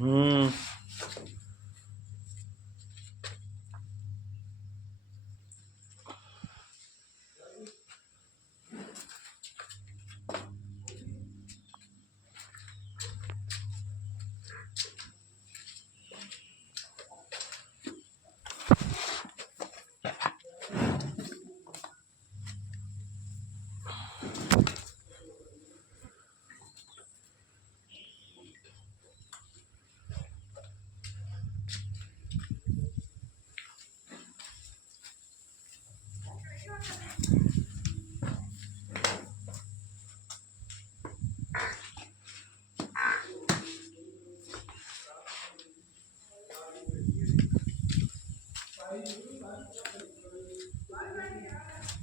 嗯。